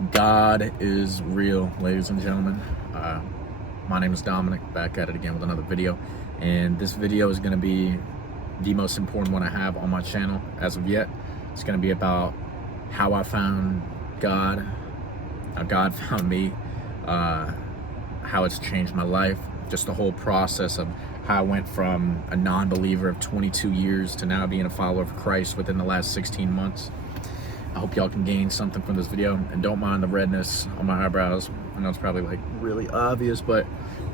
God is real, ladies and gentlemen. My name is Dominic, back at it again with another video. And this video is going to be the most important one I have on my channel as of yet. It's going to be about how I found God, how God found me, how it's changed my life, just the whole process of how I went from a non-believer of 22 years to now being a follower of Christ within the last 16 months. I hope y'all can gain something from this video, and don't mind the redness on my eyebrows. I know it's probably like really obvious, but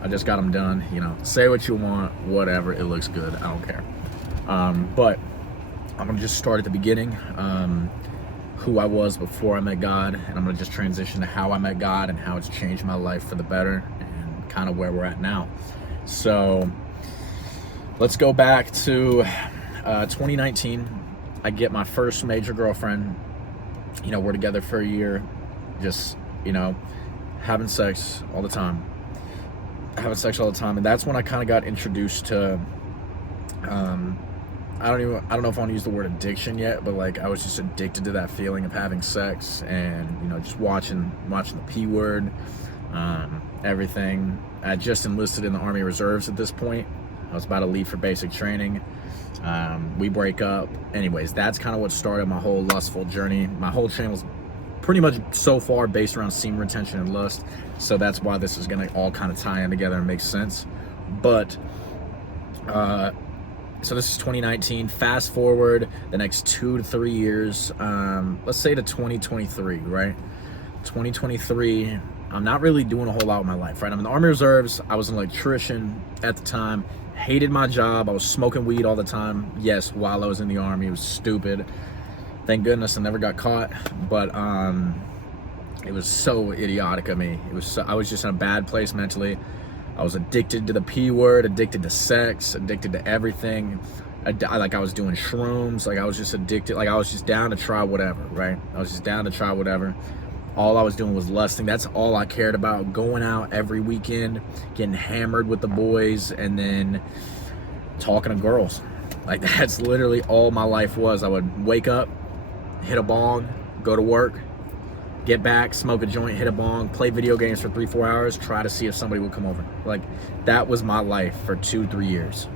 I just got them done. You know, say what you want, whatever, it looks good, I don't care. But I'm gonna just start at the beginning, who I was before I met God, and I'm gonna just transition to how I met God and how it's changed my life for the better and kind of where we're at now. So let's go back to 2019. I get my first major girlfriend. You know, we're together for a year, just, you know, having sex all the time. And that's when I kind of got introduced to, I don't know if I want to use the word addiction yet, but like I was just addicted to that feeling of having sex and, you know, just watching the P word, everything. I just enlisted in the Army Reserves at this point. I was about to leave for basic training. We break up. Anyways, that's kind of what started my whole lustful journey. My whole channel's pretty much so far based around semen retention and lust, so that's why this is gonna all kind of tie in together and make sense. But so this is 2019. Fast forward the next 2 to 3 years, let's say to 2023, right? 2023, I'm not really doing a whole lot with my life, right? I'm in the Army Reserves. I was an electrician at the time. Hated my job. I was smoking weed all the time. Yes, while I was in the Army. It was stupid. Thank goodness I never got caught. But it was so idiotic of me. I was just in a bad place mentally. I was addicted to the P word, addicted to sex, addicted to everything. I was doing shrooms. Like I was just addicted. Like I was just down to try whatever, right? I was just down to try whatever. All I was doing was lusting. That's all I cared about. Going out every weekend, getting hammered with the boys, and then talking to girls. Like that's literally all my life was. I would wake up, hit a bong, go to work, get back, smoke a joint, hit a bong, play video games for 3-4 hours, try to see if somebody would come over. Like that was my life for 2-3 years.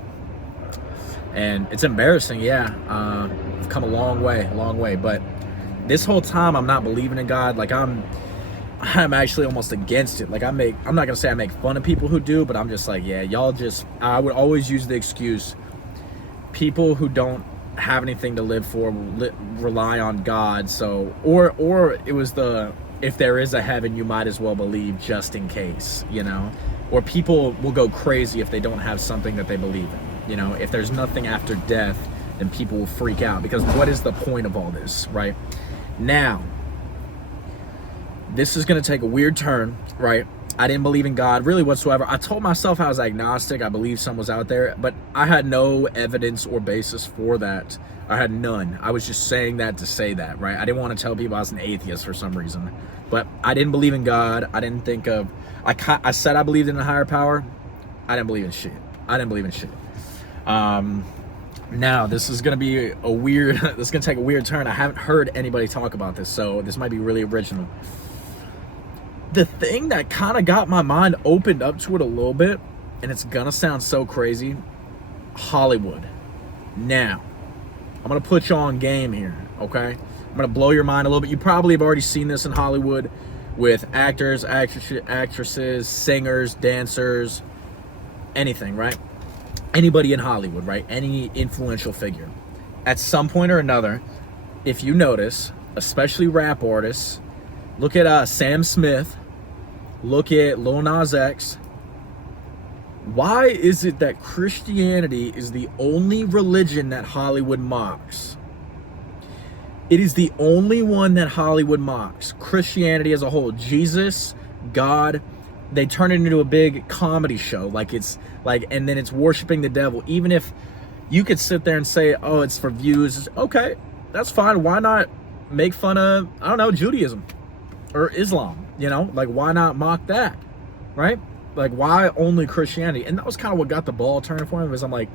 And it's embarrassing, yeah. I've come a long way, but this whole time I'm not believing in God. Like I'm actually almost against it. Like I'm not gonna say I make fun of people who do, but I'm just like, yeah, y'all just, I would always use the excuse, people who don't have anything to live for rely on God. So, or it was the, if there is a heaven, you might as well believe just in case, you know? Or people will go crazy if they don't have something that they believe in. You know, if there's nothing after death, then people will freak out, because what is the point of all this, right? Now, this is going to take a weird turn, right? I didn't believe in God really whatsoever. I told myself I was agnostic. I believed some was out there, but I had no evidence or basis for that. I had none. I was just saying that to say that, right? I didn't want to tell people I was an atheist for some reason, but I didn't believe in God. I didn't think of, I said I believed in a higher power. I didn't believe in shit. Now, this is going to be a weird, this is going to take a weird turn. I haven't heard anybody talk about this, so this might be really original. The thing that kind of got my mind opened up to it a little bit, and it's going to sound so crazy, Hollywood. Now, I'm going to put you on game here, okay? I'm going to blow your mind a little bit. You probably have already seen this in Hollywood with actors, actresses, singers, dancers, anything, right? Anybody in Hollywood, right? Any influential figure. At some point or another, if you notice, especially rap artists, look at Sam Smith, look at Lil Nas X. Why is it that Christianity is the only religion that Hollywood mocks? It is the only one that Hollywood mocks. Christianity as a whole. Jesus, God, they turn it into a big comedy show, like it's like, and then it's worshiping the devil. Even if you could sit there and say, oh, it's for views, okay, that's fine. Why not make fun of, I don't know, Judaism or Islam, you know? Like, why not mock that, right? Like, why only Christianity? And that was kind of what got the ball turning for me, because I'm like,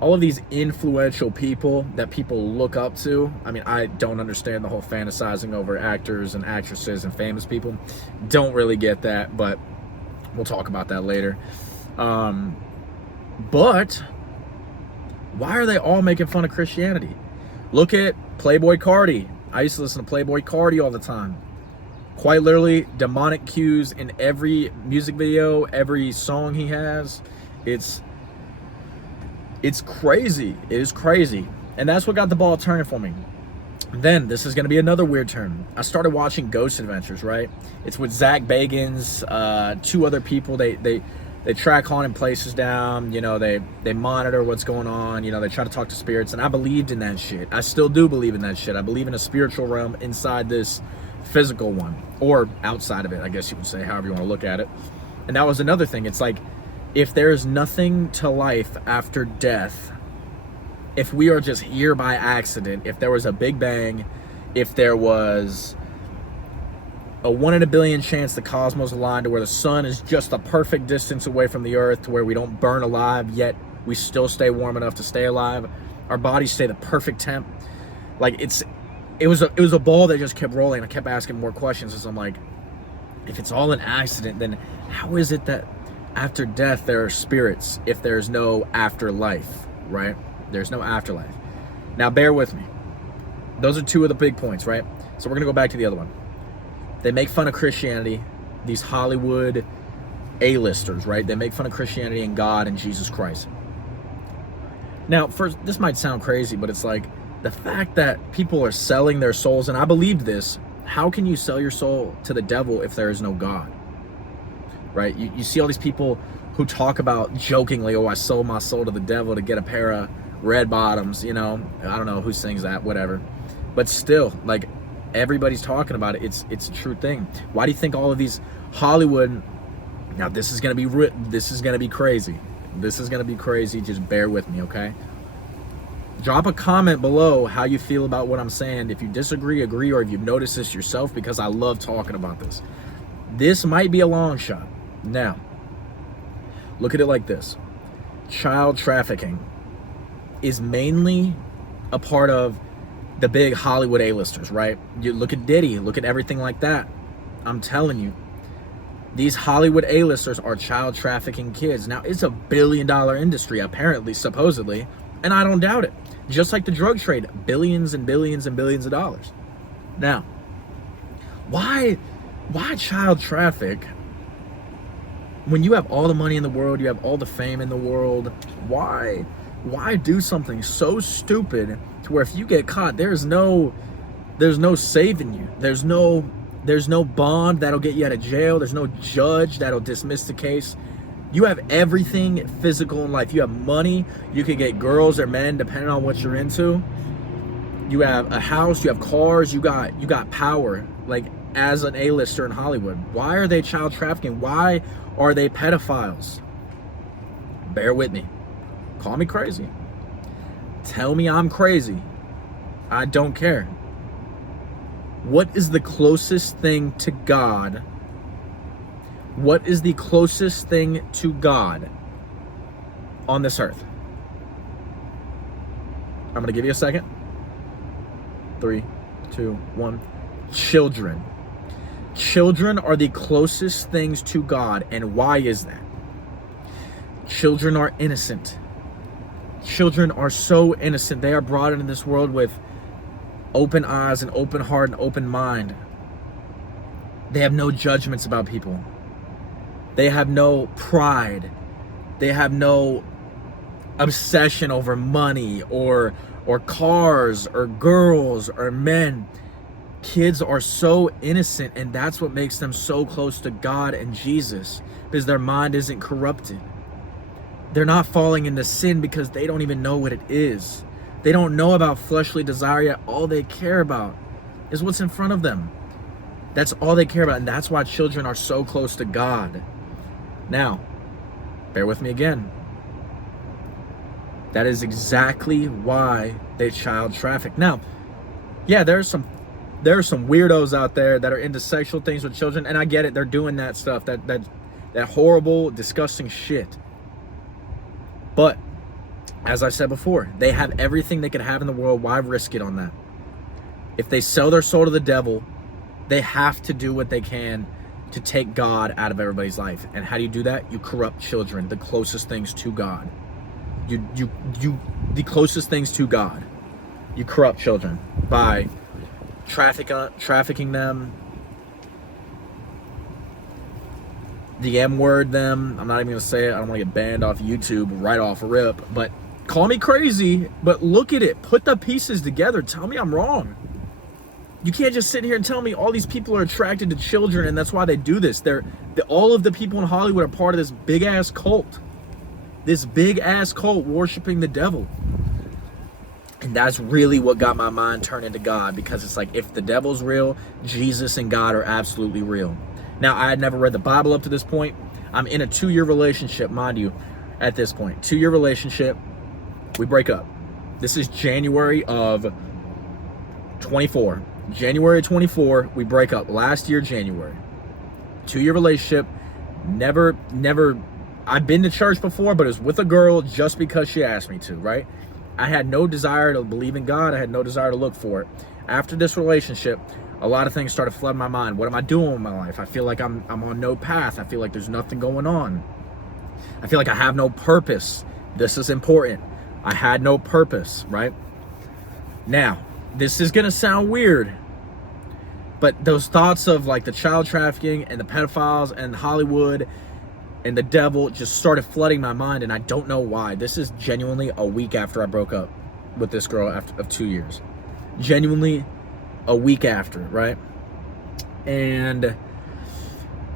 all of these influential people that people look up to. I mean, I don't understand the whole fantasizing over actors and actresses and famous people. Don't really get that, but we'll talk about that later. But why are they all making fun of Christianity? Look at Playboi Carti. I used to listen to Playboi Carti all the time. Quite literally, demonic cues in every music video, every song he has. It's crazy. It is crazy. And that's what got the ball turning for me. Then, this is going to be another weird turn. I started watching Ghost Adventures, right? It's with Zach Bagans, 2 other people. They track haunted places down. You know, they monitor what's going on. You know, they try to talk to spirits. And I believed in that shit. I still do believe in that shit. I believe in a spiritual realm inside this physical one. Or outside of it, I guess you would say, however you want to look at it. And that was another thing. It's like, if there's nothing to life after death, if we are just here by accident, if there was a big bang, if there was a 1 in a billion chance the cosmos aligned to where the sun is just a perfect distance away from the earth to where we don't burn alive, yet we still stay warm enough to stay alive, our bodies stay the perfect temp. Like, it was a ball that just kept rolling. I kept asking more questions as I'm like, if it's all an accident, then how is it that after death there are spirits if there's no afterlife, right? There's no afterlife. Now bear with me. Those are 2 of the big points, right? So we're gonna go back to the other one. They make fun of Christianity, these Hollywood A-listers, right? They make fun of Christianity and God and Jesus Christ. Now, first, this might sound crazy, but it's like, the fact that people are selling their souls, and I believed this, how can you sell your soul to the devil if there is no God? Right? You see all these people who talk about jokingly, oh, I sold my soul to the devil to get a pair of red bottoms, you know. I don't know who sings that, whatever. But still, like, everybody's talking about it. It's a true thing. Why do you think all of these Hollywood, now this is going to be crazy. This is going to be crazy. Just bear with me, okay? Drop a comment below how you feel about what I'm saying. If you disagree, agree, or if you've noticed this yourself, because I love talking about this. This might be a long shot. Now, look at it like this. Child trafficking is mainly a part of the big Hollywood A-listers, right? You look at Diddy, look at everything like that. I'm telling you, these Hollywood A-listers are child trafficking kids. Now, it's a billion-dollar industry, apparently, supposedly, and I don't doubt it. Just like the drug trade, billions and billions and billions of dollars. Now, why child traffic when you have all the money in the world, you have all the fame in the world? Why do something so stupid to where if you get caught, there's no saving you. There's no bond that'll get you out of jail. There's no judge that'll dismiss the case. You have everything physical in life. You have money. You can get girls or men depending on what you're into. You have a house. You have cars. You got power. Like, as an A-lister in Hollywood, why are they child trafficking? Why are they pedophiles? Bear with me. Call me crazy. Tell me I'm crazy. I don't care. What is the closest thing to God? What is the closest thing to God on this earth? I'm going to give you a second. 3, 2, 1. Children. Children are the closest things to God. And why is that? Children are innocent. Children are so innocent. They are brought into this world with open eyes and open heart and open mind. They have no judgments about people. They have no pride. They have no obsession over money or cars or girls or men. Kids are so innocent, and that's what makes them so close to God and Jesus, because their mind isn't corrupted. They're not falling into sin because they don't even know what it is. They don't know about fleshly desire yet. All they care about is what's in front of them. That's all they care about, and that's why children are so close to God. Now, bear with me again. That is exactly why they child traffic. Now, yeah, there are some weirdos out there that are into sexual things with children, and I get it. They're doing that stuff, that horrible, disgusting shit. But As I said before, they have everything they could have in the world. Why risk it on that? If they sell their soul to the devil, they have to do what they can to take God out of everybody's life. And how do you do that? You corrupt children, the closest things to God. The closest things to God. You corrupt children by trafficking them, the M word them. I'm not even gonna say it. I don't want to get banned off YouTube right off a rip, but call me crazy, but look at it. Put the pieces together. Tell me I'm wrong. You can't just sit here and tell me all these people are attracted to children and that's why they do this. All of the people in Hollywood are part of this big ass cult. This big ass cult worshiping the devil. And that's really what got my mind turned into God, because it's like, if the devil's real, Jesus and God are absolutely real. Now, I had never read the Bible up to this point. I'm in a 2-year relationship, mind you, at this point. 2-year relationship. We break up. This is January of 24. January 24, we break up. Last year, January. 2-year relationship. Never, I've been to church before, but it was with a girl just because she asked me to, right? I had no desire to believe in God. I had no desire to look for it. After this relationship, a lot of things started flooding my mind. What am I doing with my life? I feel like I'm on no path. I feel like there's nothing going on. I feel like I have no purpose. This is important. I had no purpose, right? Now, this is going to sound weird, but those thoughts of like the child trafficking and the pedophiles and Hollywood and the devil just started flooding my mind, and I don't know why. This is genuinely a week after I broke up with this girl of 2 years. Genuinely a week after, right? And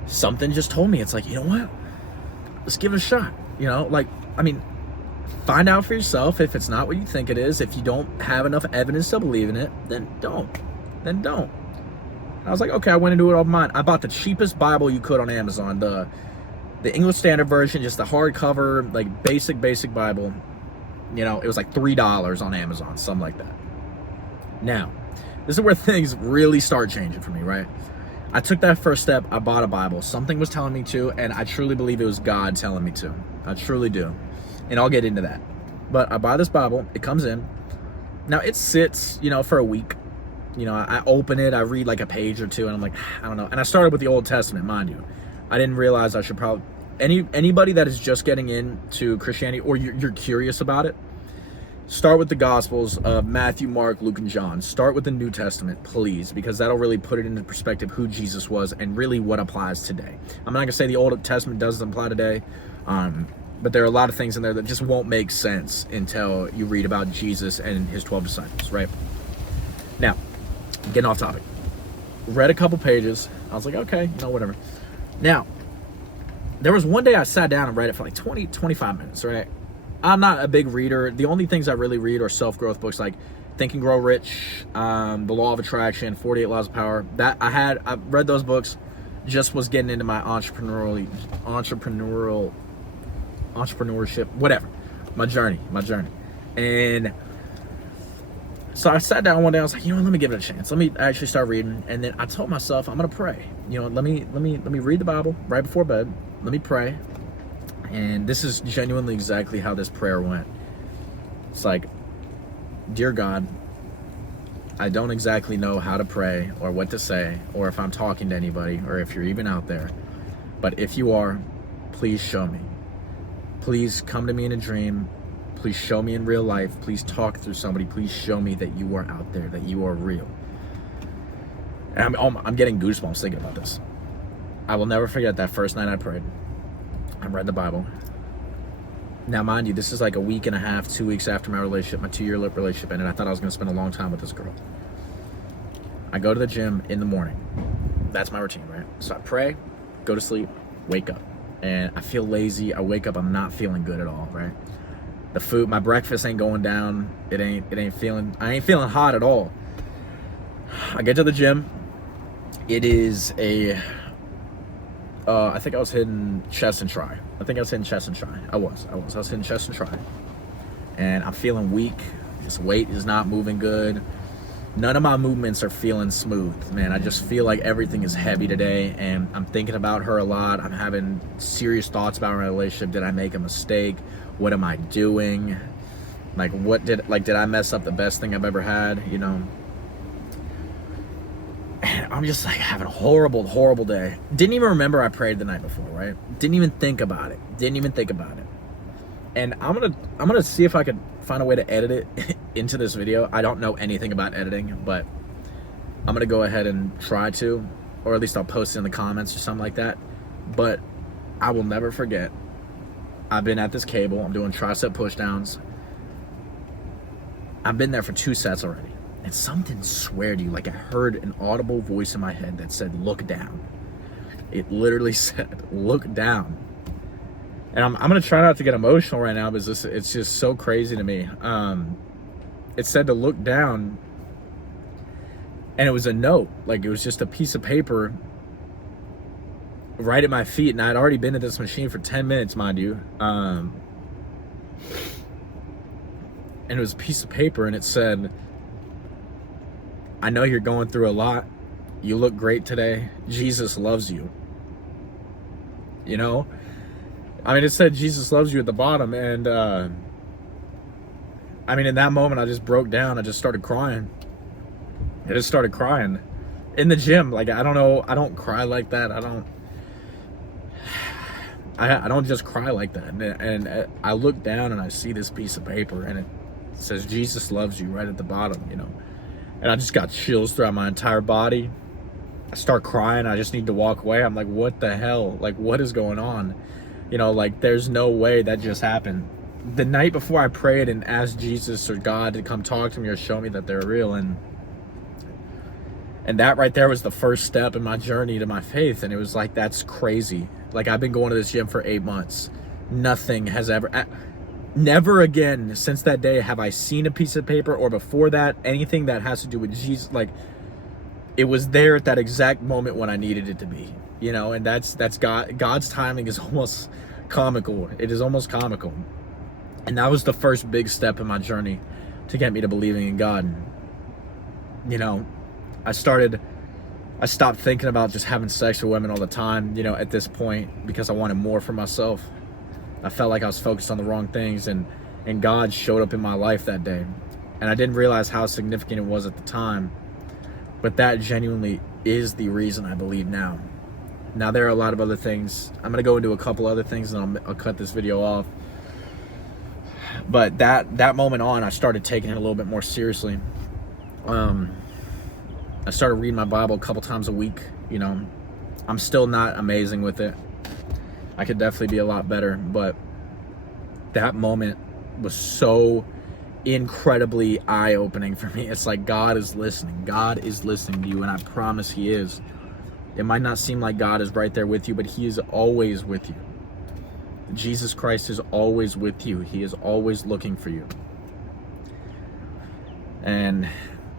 something just told me, it's like, you know what? Let's give it a shot. You know, like, I mean, find out for yourself. If it's not what you think it is, if you don't have enough evidence to believe in it, then don't. I was like, okay, I went into it all mine. I bought the cheapest Bible you could on Amazon, the English Standard Version, just the hardcover, like basic Bible. You know, it was like $3 on Amazon, something like that. Now, this is where things really start changing for me, right? I took that first step. I bought a Bible. Something was telling me to, and I truly believe it was God telling me to. I truly do. And I'll get into that. But I buy this Bible. It comes in. Now, it sits, you know, for a week. You know, I open it. I read like a page or two, and I'm like, I don't know. And I started with the Old Testament, mind you. I didn't realize I should probably... Anybody that is just getting into Christianity, or you're curious about it, start with the Gospels of Matthew, Mark, Luke, and John. Start with the New Testament, please, because that'll really put it into perspective who Jesus was and really what applies today. I'm not going to say the Old Testament doesn't apply today, but there are a lot of things in there that just won't make sense until you read about Jesus and his 12 disciples, right? Now, getting off topic. Read a couple pages. I was like, okay, you know, whatever. Now, there was one day I sat down and read it for like 25 minutes, right? I'm not a big reader. The only things I really read are self-growth books like Think and Grow Rich, The Law of Attraction, 48 Laws of Power. I read those books, just was getting into my entrepreneurship, whatever, my journey. And so I sat down one day. I was like, you know, let me give it a chance. Let me actually start reading. And then I told myself, I'm gonna pray. You know, let me read the Bible right before bed. Let me pray. And this is genuinely exactly how this prayer went. It's like, dear God, I don't exactly know how to pray or what to say, or if I'm talking to anybody, or if you're even out there. But if you are, please show me. Please come to me in a dream. Please show me in real life. Please talk through somebody. Please show me that you are out there, that you are real. And I'm getting goosebumps thinking about this. I will never forget that first night I prayed. I read the Bible. Now, mind you, this is like a week and a half, 2 weeks after my relationship, my 2-year relationship ended. I thought I was going to spend a long time with this girl. I go to the gym in the morning. That's my routine, right? So I pray, go to sleep, wake up. And I feel lazy. I wake up, I'm not feeling good at all, right? The food, my breakfast ain't going down. I ain't feeling hot at all. I get to the gym. It is I think I was hitting chest and try. I was hitting chest and try. And I'm feeling weak. This weight is not moving good. None of my movements are feeling smooth, man. I just feel like everything is heavy today, and I'm thinking about her a lot. I'm having serious thoughts about my relationship. Did I make a mistake? What am I doing? Like, did I mess up the best thing I've ever had, you know? And I'm just like having a horrible day. Didn't even remember I prayed the night before, right? Didn't even think about it. And I'm gonna see if I could find a way to edit it into this video. I don't know anything about editing, but I'm gonna go ahead and try to, or at least I'll post it in the comments or something like that. But I will never forget. I've been at this cable. I'm doing tricep pushdowns. I've been there for 2 sets already. And something swore to you, like I heard an audible voice in my head that said, look down. It literally said, look down. And I'm going to try not to get emotional right now because it's just so crazy to me. It said to look down, and it was a note. Like, it was just a piece of paper right at my feet. And I had already been at this machine for 10 minutes, mind you. And it was a piece of paper, and it said, I know you're going through a lot. You look great today. Jesus loves you. You know? I mean, it said Jesus loves you at the bottom. And, I mean, in that moment, I just broke down. I just started crying. I just started crying. In the gym. Like, I don't know. I don't cry like that. I don't just cry like that. And I look down and I see this piece of paper, and it says Jesus loves you right at the bottom, you know. And I just got chills throughout my entire body. I start crying. I just need to walk away. I'm like, what the hell? Like, what is going on? You know, like, there's no way that just happened. The night before I prayed and asked Jesus or God to come talk to me or show me that they're real. And that right there was the first step in my journey to my faith. And it was like, that's crazy. Like, I've been going to this gym for 8 months. Nothing has ever... Never again since that day have I seen a piece of paper, or before that, anything that has to do with Jesus. Like, it was there at that exact moment when I needed it to be, you know. And that's God. God's timing is almost comical. It is almost comical. And that was the first big step in my journey to get me to believing in God. You know, I stopped thinking about just having sex with women all the time, you know, at this point, because I wanted more for myself. I felt like I was focused on the wrong things, and God showed up in my life that day. And I didn't realize how significant it was at the time, but that genuinely is the reason I believe now. Now, there are a lot of other things. I'm going to go into a couple other things, and I'll cut this video off. But that moment on, I started taking it a little bit more seriously. I started reading my Bible a couple times a week, you know. I'm still not amazing with it. I could definitely be a lot better, but that moment was so incredibly eye-opening for me. It's like God is listening. God is listening to you, and I promise He is. It might not seem like God is right there with you, but He is always with you. Jesus Christ is always with you. He is always looking for you. And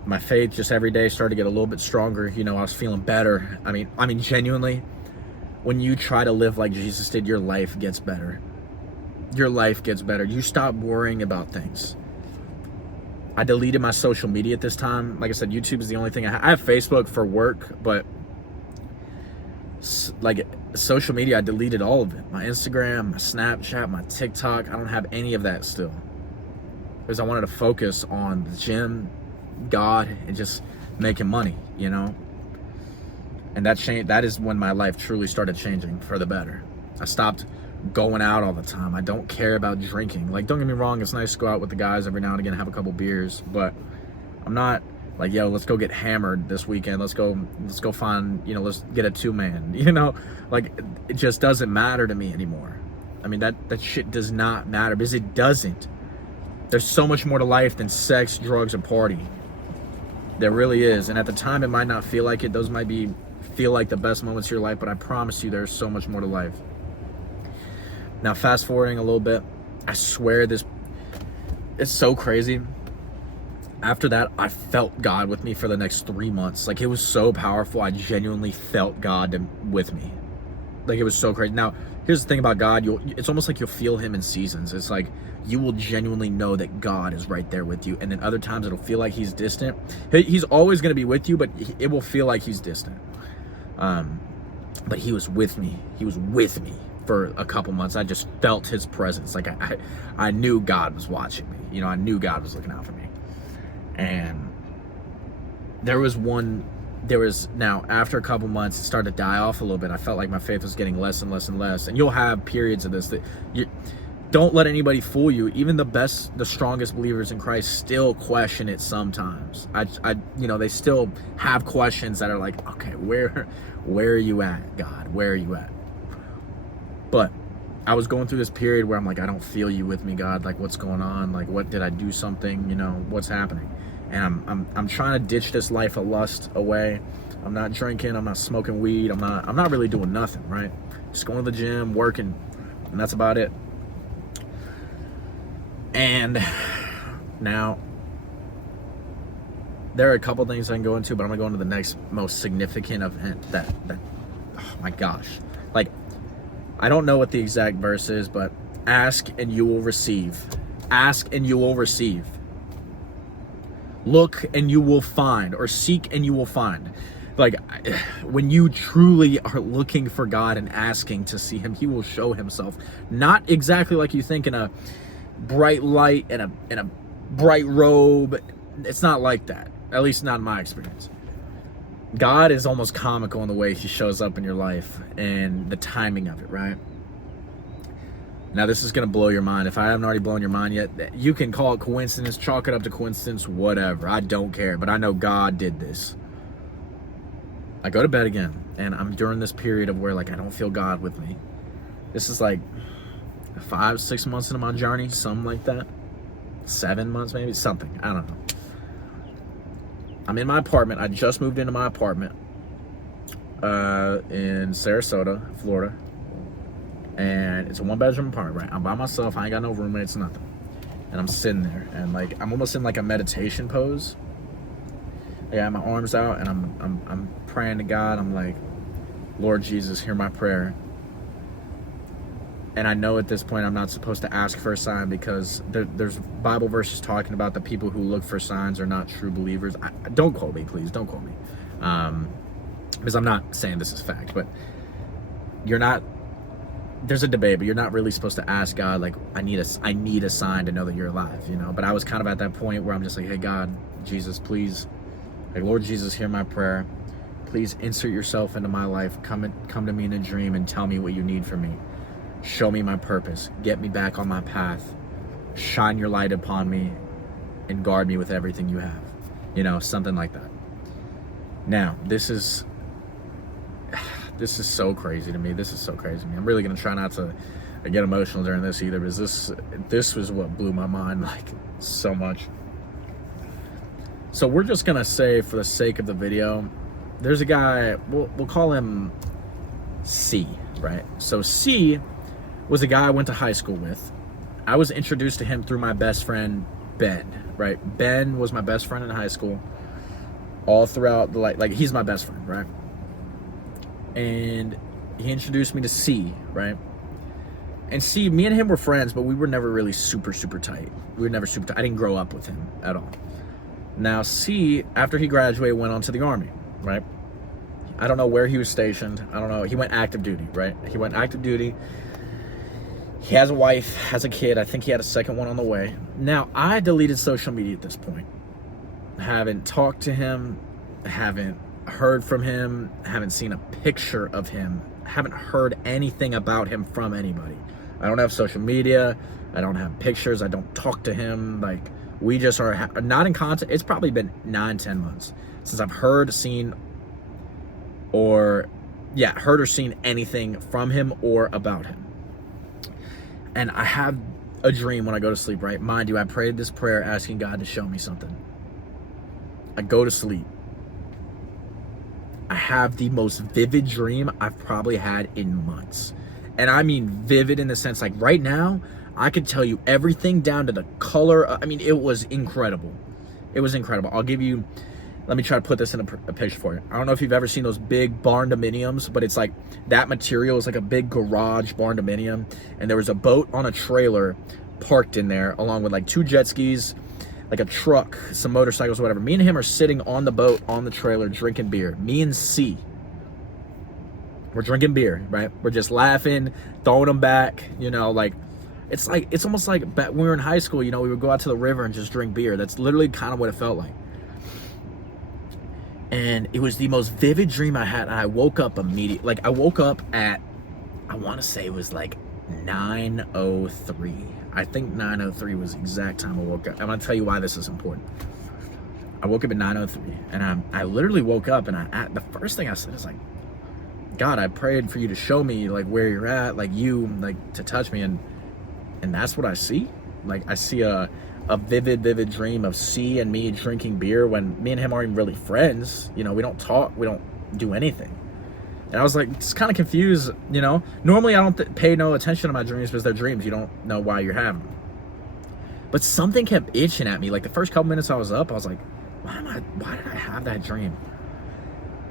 my faith just every day started to get a little bit stronger. You know, I was feeling better. I mean, genuinely, when you try to live like Jesus did, your life gets better. Your life gets better. You stop worrying about things. I deleted my social media at this time. Like I said, YouTube is the only thing I have Facebook for work, but like social media, I deleted all of it. My Instagram, my Snapchat, my TikTok. I don't have any of that still, because I wanted to focus on the gym, God, and just making money, you know. And that is when my life truly started changing for the better. I stopped going out all the time. I don't care about drinking. Like, don't get me wrong, it's nice to go out with the guys every now and again, have a couple beers, but I'm not like, yo, let's go get hammered this weekend. Let's go find, you know, let's get a 2-man, you know? Like, it just doesn't matter to me anymore. I mean, that shit does not matter, because it doesn't. There's so much more to life than sex, drugs, and party. There really is. And at the time, it might not feel like it. Those might feel like the best moments of your life, but I promise you there's so much more to life. Now, fast forwarding a little bit, I swear it's so crazy. After that, I felt God with me for the next 3 months. Like, it was so powerful. I genuinely felt God with me. Like, it was so crazy. Now, here's the thing about God. It's almost like you'll feel Him in seasons. It's like you will genuinely know that God is right there with you. And then other times it'll feel like He's distant. He's always going to be with you, but it will feel like He's distant. But He was with me. He was with me for a couple months. I just felt his presence. Like I knew God was watching me. You know, I knew God was looking out for me. And now after a couple months, it started to die off a little bit. I felt like my faith was getting less and less and less. And you'll have periods of this that you don't let anybody fool you. Even the strongest believers in Christ still question it sometimes. They still have questions that are like, okay, where are you at, God? Where are you at? But I was going through this period where I'm like, I don't feel you with me, God. Like, what's going on? Like, what did I do something? You know, what's happening? And I'm trying to ditch this life of lust away. I'm not drinking. I'm not smoking weed. I'm not really doing nothing, right? Just going to the gym, working, and that's about it. And now there are a couple things I can go into, but I'm gonna go into the next most significant event that oh my gosh. Like, I don't know what the exact verse is, but ask and you will receive. Ask and you will receive. Look and you will find, or seek and you will find. Like, when you truly are looking for God and asking to see him, he will show himself. Not exactly like you think, in a bright light and a bright robe. It's not like that, at least not in my experience. God is almost comical in the way he shows up in your life and the timing of it, right? Now, this is going to blow your mind. If I haven't already blown your mind yet, you can call it coincidence, chalk it up to coincidence, whatever. I don't care, but I know God did this. I go to bed again, and I'm during this period of where, like, I don't feel God with me. This is like 5-6 months into my journey, something like that. 7 months, maybe, something. I don't know. I'm in my apartment. I just moved into my apartment in Sarasota, Florida. And it's a 1-bedroom apartment, right? I'm by myself. I ain't got no roommates, nothing. And I'm sitting there, and like I'm almost in like a meditation pose. I got my arms out, and I'm praying to God. I'm like, Lord Jesus, hear my prayer. And I know at this point I'm not supposed to ask for a sign, because there's Bible verses talking about the people who look for signs are not true believers. Don't quote me, please. Don't quote me. Because I'm not saying this is fact, but there's a debate, but you're not really supposed to ask God, like, I need a sign to know that you're alive, you know? But I was kind of at that point where I'm just like, hey, God, Jesus, please, like, Lord Jesus, hear my prayer. Please insert yourself into my life. Come to me in a dream and tell me what you need from me. Show me my purpose. Get me back on my path. Shine your light upon me and guard me with everything you have. You know, something like that. Now, this is so crazy to me. This is so crazy to me. I'm really going to try not to get emotional during this either, because this was what blew my mind, like, so much. So we're just going to say, for the sake of the video, there's a guy, we'll call him C, right? So C was a guy I went to high school with. I was introduced to him through my best friend, Ben, right? Ben was my best friend in high school. All throughout the, like he's my best friend, right? And he introduced me to C, right? And C, me and him were friends, but we were never really super, super tight. We were never super tight. I didn't grow up with him at all. Now, C, after he graduated, went on to the Army, right? I don't know where he was stationed. I don't know. He went active duty, right? He went active duty. He has a wife, has a kid. I think he had a second one on the way. Now, I deleted social media at this point. Haven't talked to him, haven't heard from him, haven't seen a picture of him, haven't heard anything about him from anybody. I don't have social media, I don't have pictures, I don't talk to him. Like, we just are not in contact. It's probably been 9-10 months since I've heard or seen anything from him or about him. And I have a dream when I go to sleep, right? Mind you, I prayed this prayer asking God to show me something. I go to sleep. I have the most vivid dream I've probably had in months. And I mean vivid in the sense, like, right now, I could tell you everything down to the color. I mean, it was incredible. It was incredible. Let me try to put this in a picture for you. I don't know if you've ever seen those big barn dominiums, but it's like that material is like a big garage barn dominium. And there was a boat on a trailer parked in there, along with like 2 jet skis, like a truck, some motorcycles, whatever. Me and him are sitting on the boat, on the trailer, drinking beer. Me and C. We're drinking beer, right? We're just laughing, throwing them back, you know, like it's almost like when we were in high school, you know, we would go out to the river and just drink beer. That's literally kind of what it felt like. And it was the most vivid dream I had. And I woke up immediately. Like, I woke up at, I want to say it was like 9:03. I think 9:03 was the exact time I woke up. I'm going to tell you why this is important. I woke up at 9:03, and I literally woke up, and the first thing I said is like, God, I prayed for you to show me like where you're at, like you, like to touch me, and that's what I see. Like, I see a vivid dream of C and me drinking beer when me and him aren't even really friends. You know, we don't talk, we don't do anything. And I was like, just kind of confused, you know. Normally I don't pay no attention to my dreams because they're dreams. You don't know why you're having them. But something kept itching at me. Like, the first couple minutes I was up, I was like, why did I have that dream?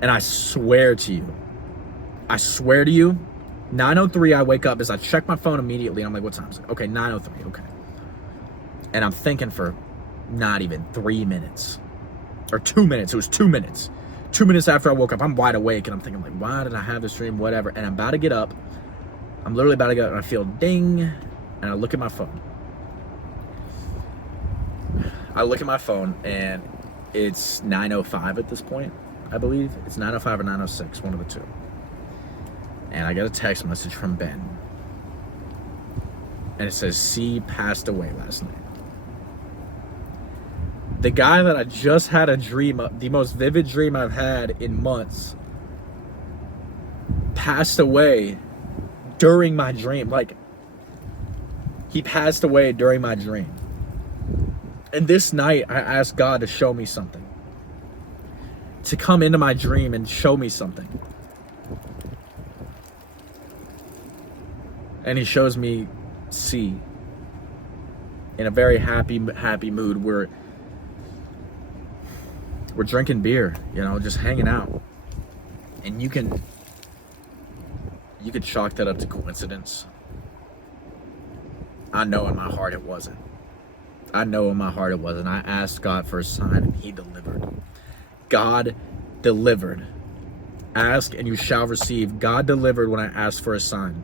And I swear to you, 9:03 I wake up. As I check my phone immediately, I'm like, what time is it? Okay, 9:03, okay. And I'm thinking for not even 3 minutes. Or 2 minutes, it was 2 minutes. 2 minutes after I woke up, I'm wide awake, and I'm thinking like, why did I have this dream, whatever. And I'm about to get up. I'm literally about to get up, and I feel ding, and I look at my phone. And it's 9:05 at this point, I believe. It's 9:05 or 9:06, one of the two. And I get a text message from Ben. And it says, C passed away last night. The guy that I just had a dream of, the most vivid dream I've had in months, passed away during my dream. Like, he passed away during my dream. And this night, I asked God to show me something. To come into my dream and show me something. And he shows me C in a very happy mood. We're drinking beer, you know, just hanging out. And you could chalk that up to coincidence. I know in my heart it wasn't. I asked God for a sign, and he delivered. God delivered. Ask and you shall receive. God delivered when I asked for a sign.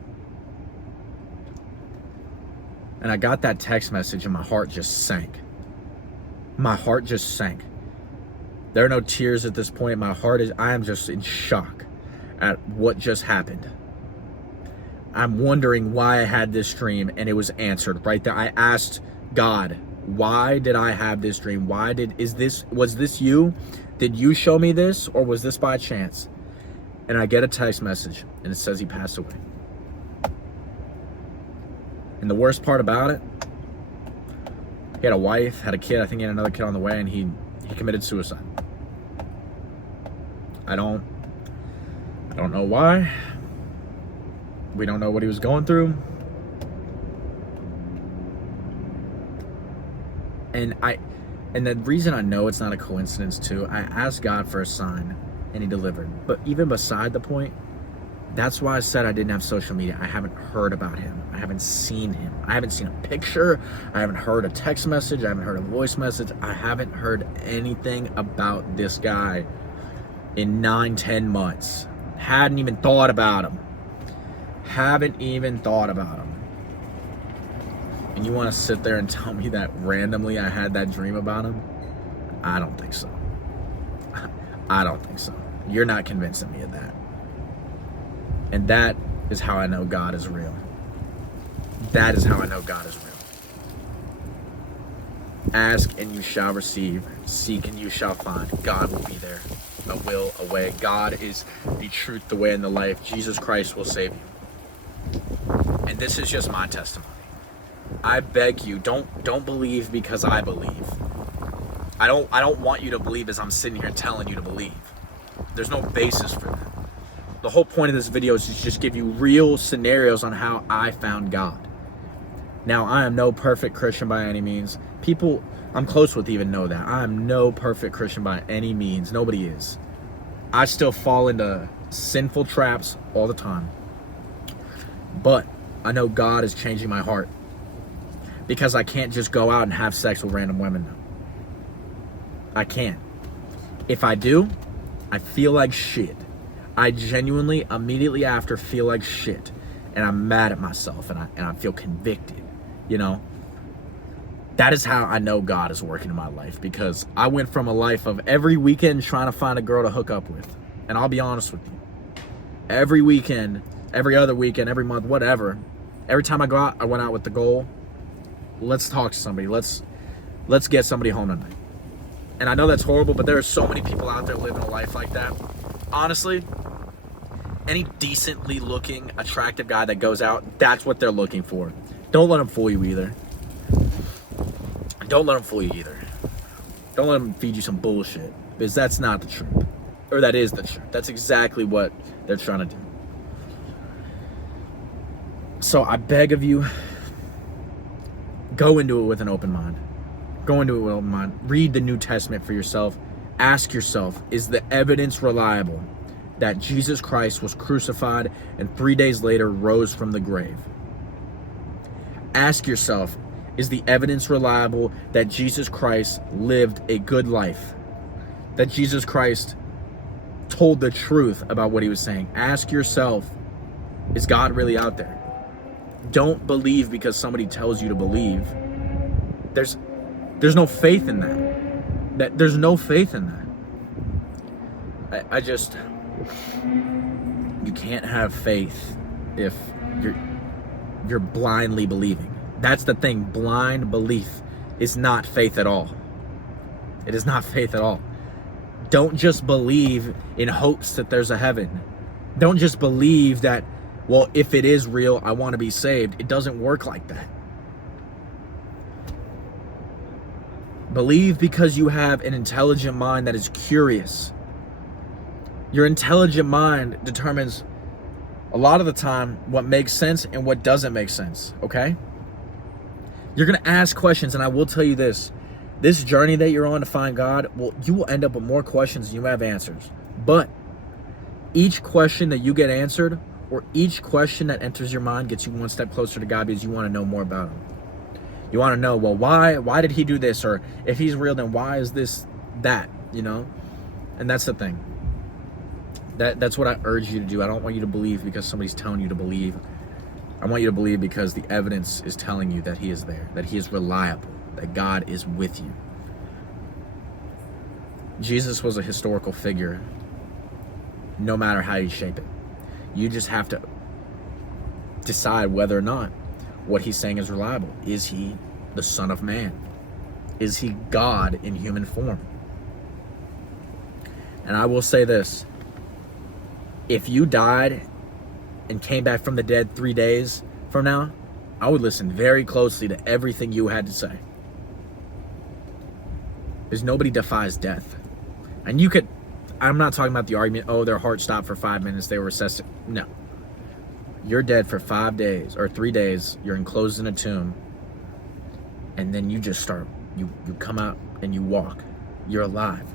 And I got that text message, and my heart just sank. There are no tears at this point. I am just in shock at what just happened. I'm wondering why I had this dream, and it was answered right there. I asked God, why did I have this dream? Was this you? Did you show me this, or was this by chance? And I get a text message, and it says he passed away. And the worst part about it, he had a wife, had a kid. I think he had another kid on the way, and he committed suicide. I don't know why. We don't know what he was going through. And the reason I know it's not a coincidence too, I asked God for a sign, and he delivered. But even beside the point, that's why I said I didn't have social media. I haven't heard about him. I haven't seen him. I haven't seen a picture. I haven't heard a text message. I haven't heard a voice message. I haven't heard anything about this guy in 9-10 months. Hadn't even thought about him. And you want to sit there and tell me that randomly I had that dream about him? I don't think so. You're not convincing me of that. And that is how I know God is real. Ask and you shall receive. Seek and you shall find. God will be there. A will, a way. God is the truth, the way, and the life. Jesus Christ will save you. And this is just my testimony. I beg you, don't believe because I believe. I don't want you to believe as I'm sitting here telling you to believe. There's no basis for that. The whole point of this video is to just give you real scenarios on how I found God. Now, I am no perfect Christian by any means. People I'm close with even know that. I am no perfect Christian by any means. Nobody is. I still fall into sinful traps all the time. But I know God is changing my heart. Because I can't just go out and have sex with random women now. I can't. If I do, I feel like shit. I genuinely, immediately after, feel like shit. And I'm mad at myself, and I feel convicted, you know? That is how I know God is working in my life, because I went from a life of every weekend trying to find a girl to hook up with. And I'll be honest with you. Every weekend, every other weekend, every month, whatever. Every time I go out, I went out with the goal, let's talk to somebody. Let's get somebody home tonight. And I know that's horrible, but there are so many people out there living a life like that. Honestly, any decently looking, attractive guy that goes out, that's what they're looking for. Don't let them fool you either. Don't let them fool you either. Don't let them feed you some bullshit, because that's not the truth. Or that is the truth. That's exactly what they're trying to do. So I beg of you, go into it with an open mind. Go into it with an open mind. Read the New Testament for yourself. Ask yourself, is the evidence reliable that Jesus Christ was crucified and 3 days later rose from the grave? Ask yourself, is the evidence reliable that Jesus Christ lived a good life? That Jesus Christ told the truth about what he was saying? Ask yourself, is God really out there? Don't believe because somebody tells you to believe. There's no faith in that. There's no faith in that. I just, you can't have faith if you're blindly believing. That's the thing. Blind belief is not faith at all. It is not faith at all. Don't just believe in hopes that there's a heaven. Don't just believe that, well, if it is real, I want to be saved. It doesn't work like that. Believe because you have an intelligent mind that is curious. Your intelligent mind determines a lot of the time what makes sense and what doesn't make sense, okay? You're going to ask questions, and I will tell you this. This journey that you're on to find God, well, you will end up with more questions than you have answers. But each question that you get answered, or each question that enters your mind, gets you one step closer to God, because you want to know more about him. You want to know, well, why did he do this? Or if he's real, then why is this that, you know? And that's the thing. That's what I urge you to do. I don't want you to believe because somebody's telling you to believe. I want you to believe because the evidence is telling you that he is there, that he is reliable, that God is with you. Jesus was a historical figure, no matter how you shape it. You just have to decide whether or not what he's saying is reliable. Is he the Son of Man? Is he God in human form? And I will say this. If you died and came back from the dead 3 days from now, I would listen very closely to everything you had to say. Because nobody defies death. And you could, I'm not talking about the argument, oh, their heart stopped for 5 minutes, they were resuscitated. No. You're dead for 5 days or 3 days, you're enclosed in a tomb, and then you just start, you come out and you walk. You're alive.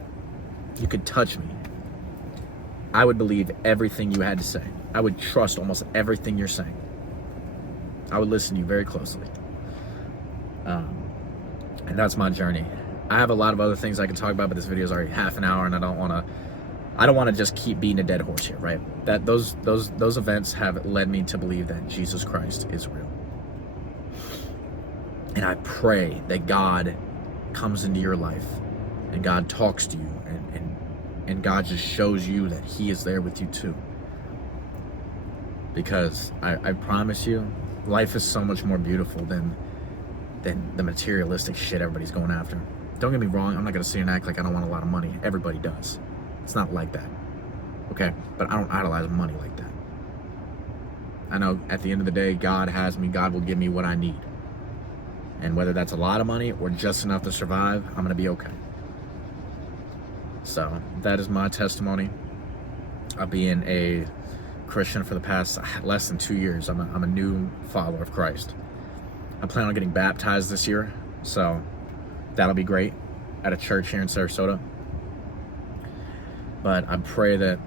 You could touch me. I would believe everything you had to say. I would trust almost everything you're saying. I would listen to you very closely. And that's my journey. I have a lot of other things I can talk about, but this video is already half an hour, and I don't want to just keep beating a dead horse here, right? That those events have led me to believe that Jesus Christ is real. And I pray that God comes into your life and God talks to you and God just shows you that he is there with you too. Because I promise you, life is so much more beautiful than the materialistic shit everybody's going after. Don't get me wrong, I'm not going to sit here and act like I don't want a lot of money. Everybody does. It's not like that. Okay? But I don't idolize money like that. I know at the end of the day, God has me. God will give me what I need. And whether that's a lot of money or just enough to survive, I'm going to be okay. So that is my testimony of being a Christian for the past less than 2 years. I'm a new follower of Christ. I plan on getting baptized this year, so that'll be great at a church here in Sarasota. But I pray that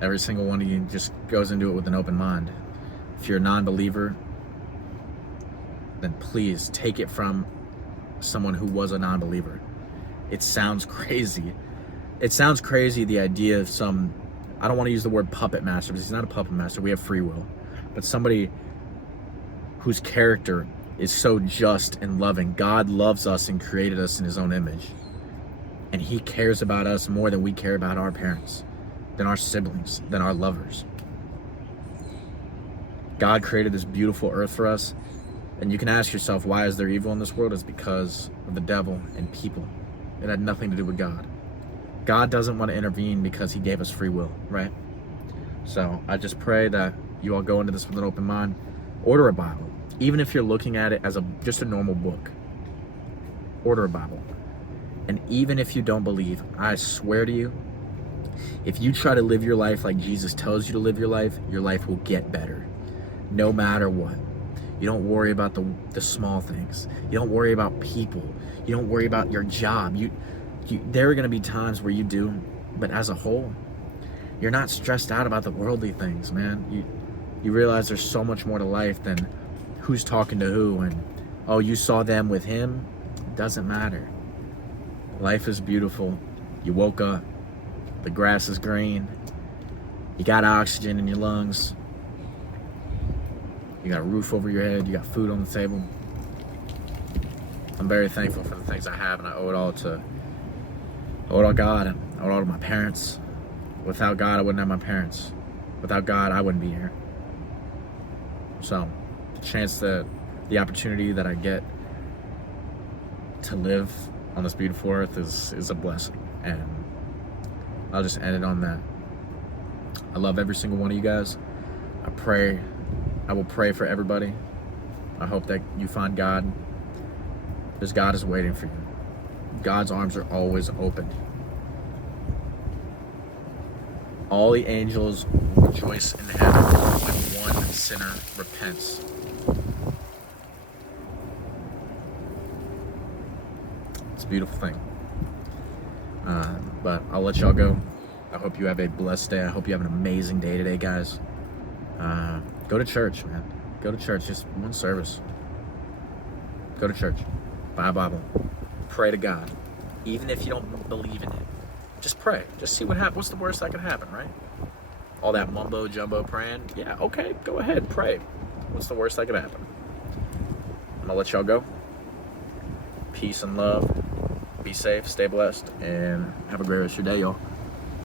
every single one of you just goes into it with an open mind. If you're a non-believer, then please take it from someone who was a non-believer. It sounds crazy. It sounds crazy, the idea of some I don't want to use the word puppet master because he's not a puppet master. We have free will. But somebody whose character is so just and loving. God loves us and created us in his own image. And he cares about us more than we care about our parents, than our siblings, than our lovers. God created this beautiful earth for us. And you can ask yourself, why is there evil in this world? It's because of the devil and people. It had nothing to do with God. God doesn't want to intervene because he gave us free will, right? So I just pray that you all go into this with an open mind. Order a Bible. Even if you're looking at it as just a normal book, order a Bible. And even if you don't believe, I swear to you, if you try to live your life like Jesus tells you to live your life will get better, no matter what. You don't worry about the small things. You don't worry about people. You don't worry about your job. There are going to be times where you do, but as a whole, you're not stressed out about the worldly things, man. You realize there's so much more to life than who's talking to who, and oh, you saw them with him. It doesn't matter. Life is beautiful. You woke up. The grass is green. You got oxygen in your lungs. You got a roof over your head. You got food on the table. I'm very thankful for the things I have, and I owe it all to God. I owe it all to my parents. Without God, I wouldn't have my parents. Without God, I wouldn't be here. So, the opportunity that I get to live on this beautiful earth is a blessing. And I'll just end it on that. I love every single one of you guys. I will pray for everybody. I hope that you find God, because God is waiting for you. God's arms are always open. All the angels rejoice in heaven when one sinner repents. It's a beautiful thing. But I'll let y'all go. I hope you have a blessed day. I hope you have an amazing day today, guys. Go to church, man. Go to church. Just one service. Go to church. Buy a Bible. Pray to God. Even if you don't believe in it, just pray. Just see what happens. What's the worst that can happen, right? All that mumbo jumbo praying. Yeah, okay, go ahead, pray. What's the worst that can happen? I'm gonna let y'all go. Peace and love. Be safe, stay blessed, and have a great rest of your day, y'all.